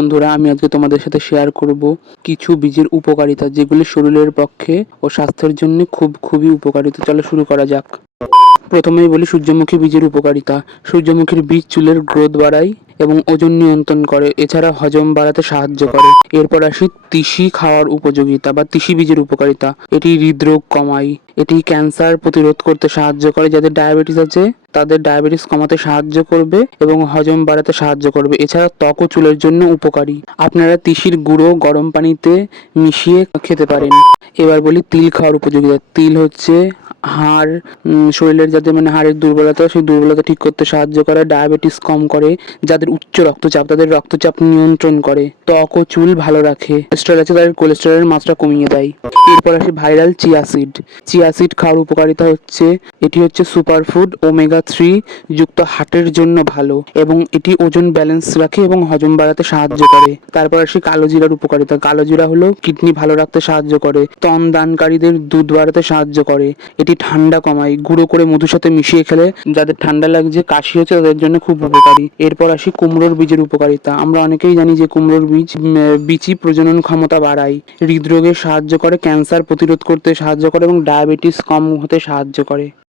বন্ধুরা, আমি আজকে তোমাদের সাথে শেয়ার করব কিছু বীজের উপকারিতা, যেগুলি শরীরের পক্ষে ও স্বাস্থ্যের জন্য খুবই উপকারিতা। চলো শুরু করা যাক। প্রথমেই বলি সূর্যমুখী বীজের উপকারিতা। সূর্যমুখীর বীজ চুলের গ্রোথ বাড়ায় এবং ওজন নিয়ন্ত্রণ করে, এছাড়া হজম বাড়াতে সাহায্য করে। এরপর আসি তিসি খাওয়ার উপযোগিতা বা তিসি বীজের উপকারিতা। এটি হৃদরোগ কমায়, এটি ক্যান্সার প্রতিরোধ করতে সাহায্য করে। যাদের ডায়াবেটিস আছে তাদের ডায়াবেটিস কমাতে সাহায্য করবে এবং হজম বাড়াতে সাহায্য করবে। এছাড়া ত্বক ও চুলের জন্য উপকারী। আপনারা তিসির গুঁড়ো গরম পানিতে মিশিয়ে খেতে পারেন। এবার বলি তিল খাওয়ার উপযোগিতা। তিল হচ্ছে হাড়, শরীরের যাদের হাড়ের দুর্বলতা, সেই দুর্বলতা ঠিক করতে সাহায্য করে, ডায়াবেটিস কম করে, যাদের উচ্চ রক্তচাপ তাদের রক্তচাপ নিয়ন্ত্রণ করে, ত্বক ও চুল ভালো রাখে, কোলেস্টেরল আছে তাদের কোলেস্টেরলের মাত্রা কমিয়ে দেয়। এরপর আসে viral chia seed. Chia seed খাওয়ার উপকারিতা হচ্ছে এটি হচ্ছে সুপারফুড, ওমেগা 3 যুক্ত, হার্টের জন্য ভালো এবং এটি ওজন ব্যালেন্স রাখে এবং হজম বাড়াতে সাহায্য করে। তারপর আসি কালো জিরার উপকারিতা। কালো জিরা হলো কিডনি ভালো রাখতে সাহায্য করে, স্তন দানকারীদের দুধ বাড়াতে সাহায্য করে, এটি ঠান্ডা কমায়, গুঁড়ো করে মধুর সাথে মিশিয়ে খেলে যাদের ঠান্ডা লাগছে, কাশি হচ্ছে, তাদের জন্য খুব উপকারী। এরপর আসি কুমড়োর বীজের উপকারিতা। আমরা অনেকেই জানি যে কুমড়োর বীজই প্রজনন ক্ষমতা বাড়ায়, হৃদরোগে সাহায্য করে, ক্যান্সার প্রতিরোধ করতে সাহায্য করে এবং ডায়াবেটিস কম হতে সাহায্য করে।